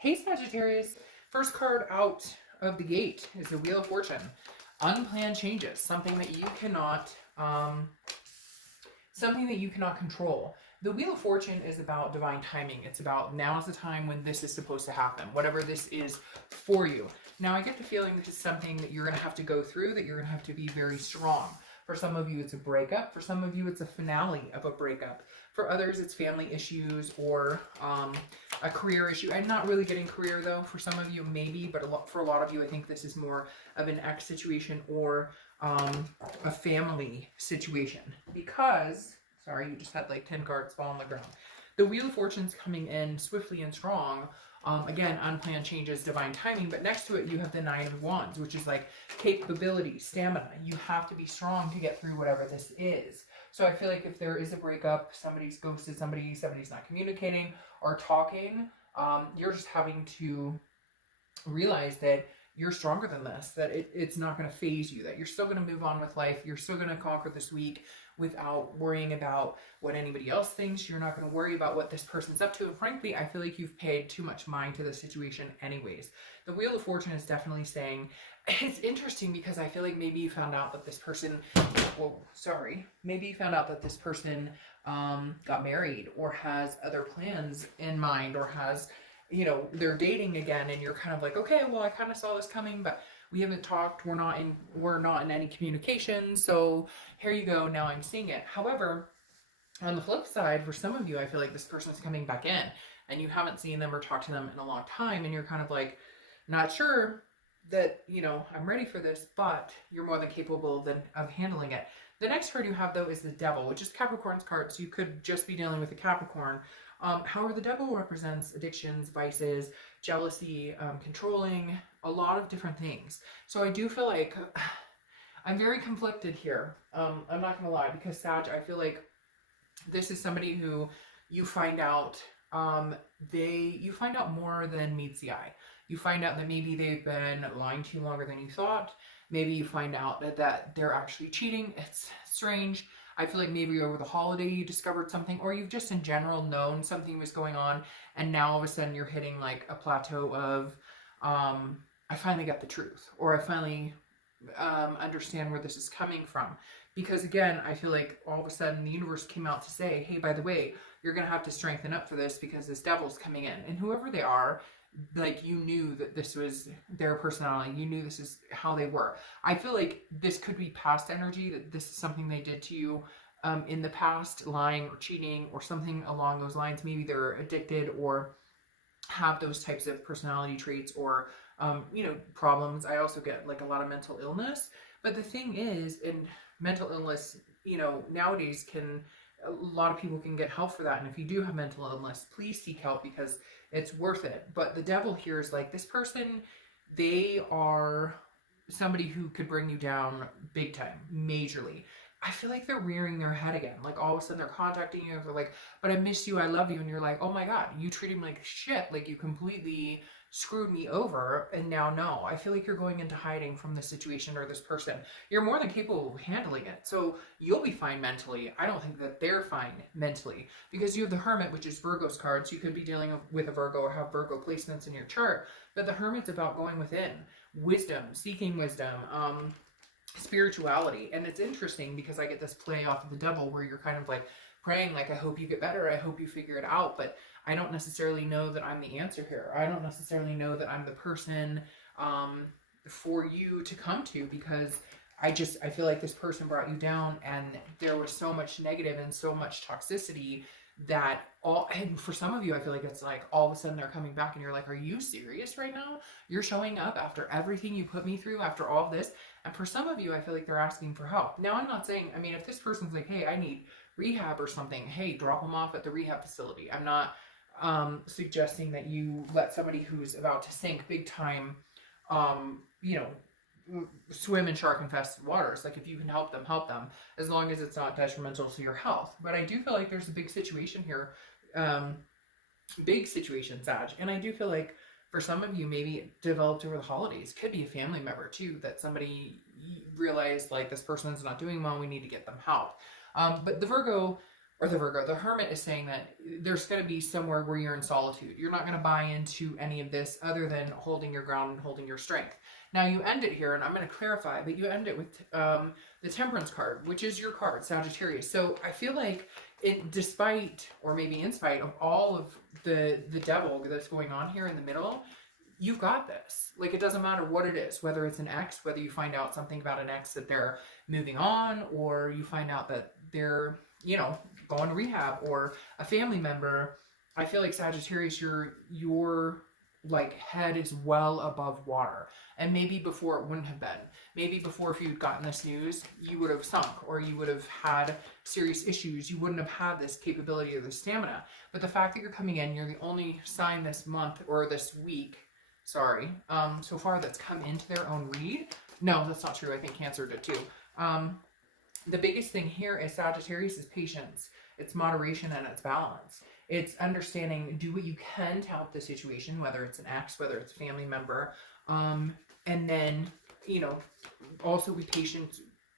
Hey Sagittarius, first card out of the gate is the Wheel of Fortune. Unplanned changes, something that you cannot control. The Wheel of Fortune is about divine timing. It's about now is the time when this is supposed to happen, whatever this is for you. Now I get the feeling this is something that you're going to have to go through, that you're going to have to be very strong. For some of you, it's a breakup. For some of you, it's a finale of a breakup. For others, it's family issues or a career issue. I'm not really getting career though. For some of you, maybe, but for a lot of you, I think this is more of an ex situation or a family situation. Because, sorry, you just had like 10 cards fall on the ground. The Wheel of Fortune's coming in swiftly and strong. Again, unplanned changes, divine timing, but next to it you have the Nine of Wands, which is like capability, stamina. You have to be strong to get through whatever this is. So I feel like if there is a breakup, somebody's ghosted somebody, somebody's not communicating or talking, you're just having to realize that you're stronger than this, that it's not going to phase you, that you're still going to move on with life, you're still going to conquer this week without worrying about what anybody else thinks. You're not going to worry about what this person's up to. And frankly, I feel like you've paid too much mind to the situation anyways. The Wheel of Fortune is definitely saying, it's interesting because I feel like maybe you found out that this person, maybe you found out that this person got married or has other plans in mind or has, you know, they're dating again and you're kind of like, okay, well, I kind of saw this coming, but we haven't talked, we're not in any communication, so here you go, now I'm seeing it. However, on the flip side, for some of you, I feel like this person's coming back in and you haven't seen them or talked to them in a long time and you're kind of like, not sure that, you know, I'm ready for this, but you're more than capable of handling it. The next card you have, though, is the Devil, which is Capricorn's card, so you could just be dealing with a Capricorn. However, the Devil represents addictions, vices, jealousy, controlling, a lot of different things. So I do feel like I'm very conflicted here. I'm not going to lie, because Sag, I feel like this is somebody who you find out you find out more than meets the eye. You find out that maybe they've been lying to you longer than you thought. Maybe you find out that they're actually cheating. It's strange. I feel like maybe over the holiday you discovered something, or you've just in general known something was going on, and now all of a sudden you're hitting like a plateau of, I finally got the truth, or I finally understand where this is coming from. Because again, I feel like all of a sudden the universe came out to say, hey, by the way, you're going to have to strengthen up for this because this devil's coming in. And whoever they are, like, you knew that this was their personality. You knew this is how they were. I feel like this could be past energy, that this is something they did to you in the past, lying or cheating or something along those lines. Maybe they're addicted or have those types of personality traits or, you know, problems. I also get like a lot of mental illness. But the thing is, in mental illness, you know, nowadays a lot of people can get help for that. And if you do have mental illness, please seek help because it's worth it. But the Devil here is like, this person, they are somebody who could bring you down big time, majorly. I feel like they're rearing their head again. Like all of a sudden they're contacting you. They're like, but I miss you. I love you. And you're like, oh my God, you treated me like shit. Like you completely screwed me over. And now, no, I feel like you're going into hiding from this situation or this person. You're more than capable of handling it. So you'll be fine mentally. I don't think that they're fine mentally because you have the Hermit, which is Virgo's card. So you could be dealing with a Virgo or have Virgo placements in your chart. But the Hermit's about going within, wisdom, seeking wisdom, spirituality. And it's interesting because I get this play off of the Devil where you're kind of like praying like, I hope you get better, I hope you figure it out, but I don't necessarily know that I'm the answer here. I don't necessarily know that I'm the person for you to come to, because I feel like this person brought you down and there was so much negative and so much toxicity that and for some of you, I feel like it's like all of a sudden they're coming back and you're like, are you serious right now? You're showing up after everything you put me through, after all of this. And for some of you, I feel like they're asking for help. Now, I'm not saying, I mean, if this person's like, hey, I need rehab or something, hey, drop them off at the rehab facility. I'm not suggesting that you let somebody who's about to sink big time, you know, swim in shark infested waters. Like if you can help them, as long as it's not detrimental to your health. But I do feel like there's a big situation here, big situation, Sag. And I do feel like for some of you, maybe it developed over the holidays. Could be a family member too, that somebody realized like this person's not doing well, we need to get them help. But the Virgo or the Virgo, the Hermit is saying that there's going to be somewhere where you're in solitude. You're not going to buy into any of this other than holding your ground and holding your strength. Now you end it here, and I'm going to clarify, but you end it with the Temperance card, which is your card, Sagittarius. So I feel like despite, or maybe in spite of all of the devil that's going on here in the middle, you've got this. Like, it doesn't matter what it is, whether it's an ex, whether you find out something about an ex that they're moving on, or you find out that they're, you know, going to rehab, or a family member. I feel like Sagittarius, your like head is well above water. And maybe before it wouldn't have been. Maybe before, if you'd gotten this news, you would have sunk, or you would have had serious issues. You wouldn't have had this capability or the stamina. But the fact that you're coming in, you're the only sign this month, or this week, sorry, so far that's come into their own read. No, that's not true. I think Cancer did too. The biggest thing here is Sagittarius is patience. It's moderation and it's balance. It's understanding, do what you can to help the situation, whether it's an ex, whether it's a family member. And then, you know, also be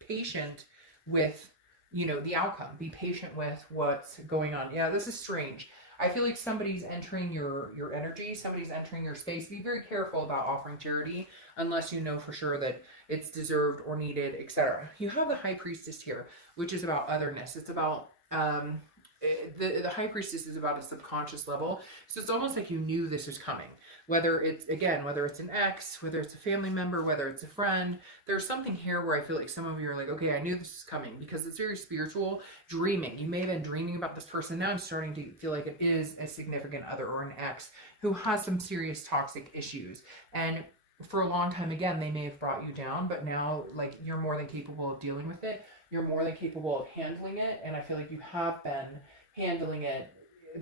patient with, you know, the outcome. Be patient with what's going on. Yeah, this is strange. I feel like somebody's entering your energy, somebody's entering your space. Be very careful about offering charity unless you know for sure that it's deserved or needed, etc. You have the High Priestess here, which is about otherness. It's about the High Priestess is about a subconscious level. So it's almost like you knew this was coming. Whether it's, again, whether it's an ex, whether it's a family member, whether it's a friend, there's something here where I feel like some of you are like, okay, I knew this was coming, because it's very spiritual. Dreaming. You may have been dreaming about this person. Now I'm starting to feel like it is a significant other or an ex who has some serious toxic issues. And for a long time, again, they may have brought you down, but now, like, you're more than capable of dealing with it. You're more than capable of handling it. And I feel like you have been handling it,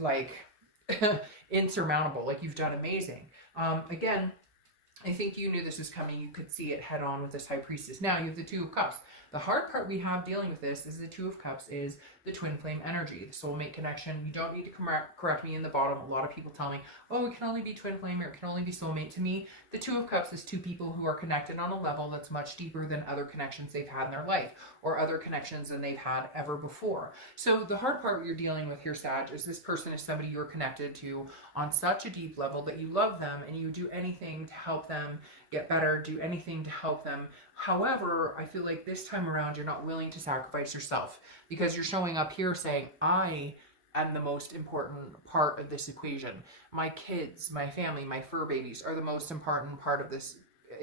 like, insurmountable. Like, you've done amazing. Again, I think you knew this was coming. You could see it head on with this High Priestess. Now you have the Two of Cups. The hard part we have dealing with this is the Two of Cups is the twin flame energy, the soulmate connection. You don't need to correct me in the bottom. A lot of people tell me, oh, it can only be twin flame, or it can only be soulmate. To me, the Two of Cups is two people who are connected on a level that's much deeper than other connections they've had in their life, or other connections than they've had ever before. So the hard part you're dealing with here, Sag, is this person is somebody you're connected to on such a deep level that you love them and you do anything to help them get better, do anything to help them. However, I feel like this time around, you're not willing to sacrifice yourself, because you're showing up here saying, I am the most important part of this equation. My kids, my family, my fur babies are the most important part of this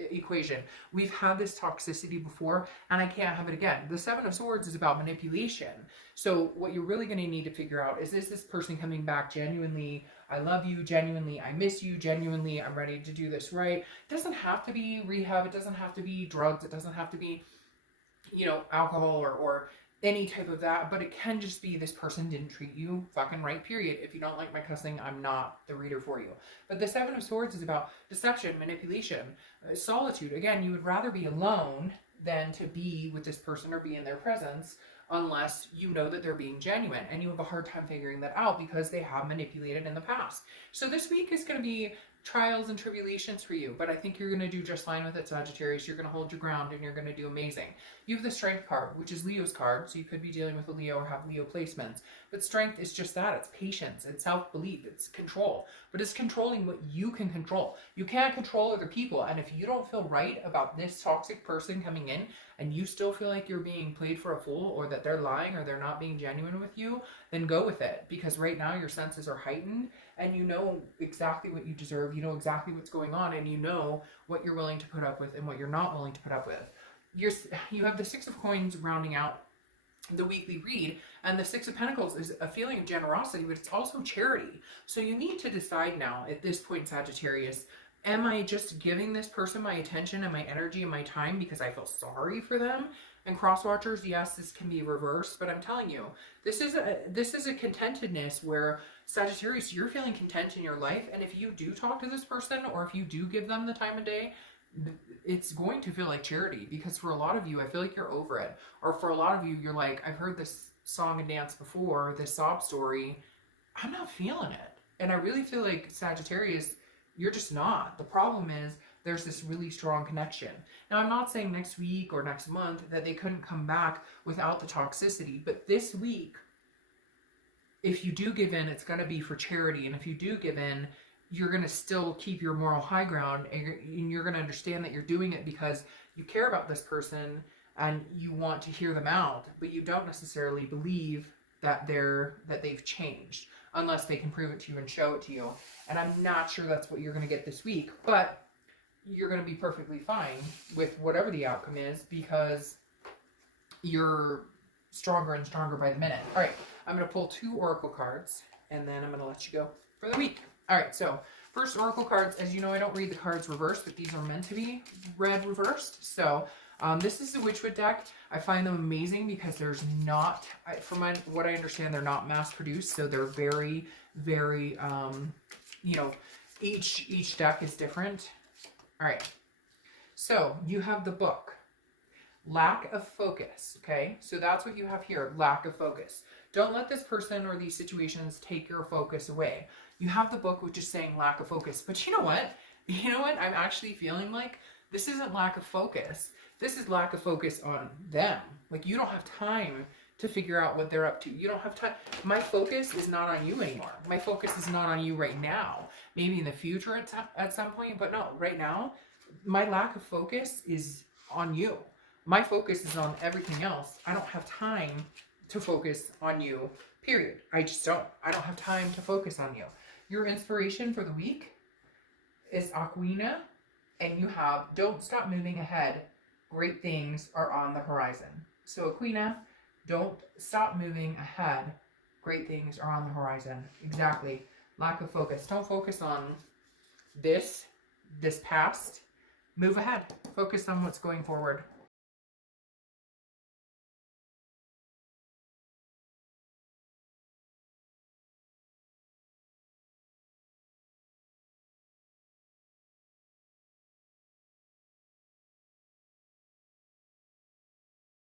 equation. We've had this toxicity before, and I can't have it again. The Seven of Swords is about manipulation. So what you're really going to need to figure out is this person coming back genuinely, I love you, genuinely, I miss you, genuinely, I'm ready to do this right. It doesn't have to be rehab. It doesn't have to be drugs. It doesn't have to be, you know, alcohol or any type of that, but it can just be this person didn't treat you fucking right, period. If you don't like my cussing, I'm not the reader for you. But the Seven of Swords is about deception, manipulation, solitude. Again, you would rather be alone than to be with this person or be in their presence, unless you know that they're being genuine, and you have a hard time figuring that out because they have manipulated in the past. So this week is going to be trials and tribulations for you, but I think you're going to do just fine with it, Sagittarius. You're going to hold your ground and you're going to do amazing. You have the Strength card, which is Leo's card, so you could be dealing with a Leo or have Leo placements. But strength is just that. It's patience, it's self-belief, it's control. But it's controlling what you can control. You can't control other people, and if you don't feel right about this toxic person coming in, and you still feel like you're being played for a fool, or that they're lying, or they're not being genuine with you, then go with it. Because right now your senses are heightened, and you know exactly what you deserve, you know exactly what's going on, and you know what you're willing to put up with and what you're not willing to put up with. You have the Six of Coins rounding out the weekly read, and the Six of Pentacles is a feeling of generosity, but it's also charity. So you need to decide now at this point, Sagittarius, am I just giving this person my attention and my energy and my time because I feel sorry for them? And cross watchers, yes, this can be reversed, but I'm telling you, this is a contentedness where, Sagittarius, you're feeling content in your life, and if you do talk to this person, or if you do give them the time of day, it's going to feel like charity. Because for a lot of you, I feel like you're over it. Or for a lot of you, you're like, I've heard this song and dance before, this sob story, I'm not feeling it. And I really feel like, Sagittarius, you're just not. The problem is there's this really strong connection. Now, I'm not saying next week or next month that they couldn't come back without the toxicity, but this week, if you do give in, it's going to be for charity. And if you do give in, you're going to still keep your moral high ground, and you're going to understand that you're doing it because you care about this person and you want to hear them out, but you don't necessarily believe that they've changed unless they can prove it to you and show it to you. And I'm not sure that's what you're going to get this week, but you're going to be perfectly fine with whatever the outcome is because you're stronger and stronger by the minute. All right, I'm going to pull 2 oracle cards, and then I'm going to let you go for the week. All right, so first oracle cards. As you know, I don't read the cards reversed, but these are meant to be read reversed. So this is the Witchwood deck. I find them amazing because there's not, from what I understand, they're not mass produced. So they're very, very, you know, each deck is different. All right, so you have the book. Lack of focus, okay? So that's what you have here, lack of focus. Don't let this person or these situations take your focus away. You have the book, which is saying lack of focus. But you know what? You know what? I'm actually feeling like this isn't lack of focus. This is lack of focus on them. Like, you don't have time to figure out what they're up to. You don't have time. My focus is not on you anymore. My focus is not on you right now. Maybe in the future at some point, but no, right now, my lack of focus is on you. My focus is on everything else. I don't have time to focus on you, period. I just don't. I don't have time to focus on you. Your inspiration for the week is Aquina, and you have don't stop moving ahead. Great things are on the horizon. So Aquina, don't stop moving ahead. Great things are on the horizon. Exactly. Lack of focus. Don't focus on this past. Move ahead. Focus on what's going forward.